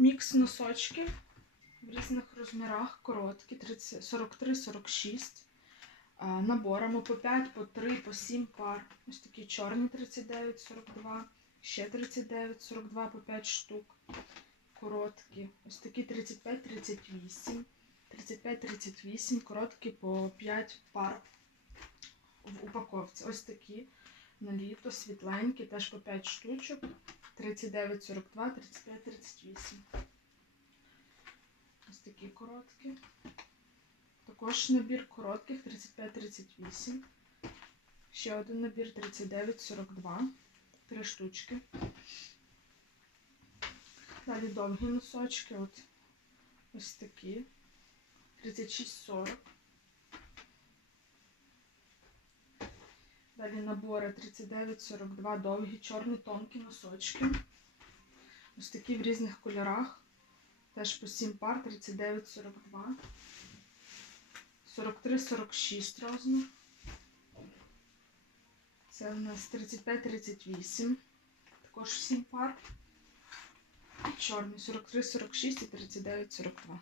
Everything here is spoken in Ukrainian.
Мікс носочки в різних розмірах, короткі, 43-46. Наборами по 5, по 3, по 7 пар. Ось такі чорні 39-42, ще 39-42 по 5 штук. Короткі. Ось такі 35-38. 35-38, короткі по 5 пар в упаковці. Ось такі на літо, світленькі, теж по 5 штучок. 39-42, 35-38. Ось такі короткі. Також набір коротких 35-38. Ще один набір 39-42. Три штучки. Далі довгі носочки. От ось такі. 36-40. Далі набори 39-42 довгі, чорні тонкі носочки. Ось такі в різних кольорах. Теж по 7 пар, 39-42. 43-46 розмір. Це у нас 35-38. Також 7 пар. Чорні 43-46 і 39-42.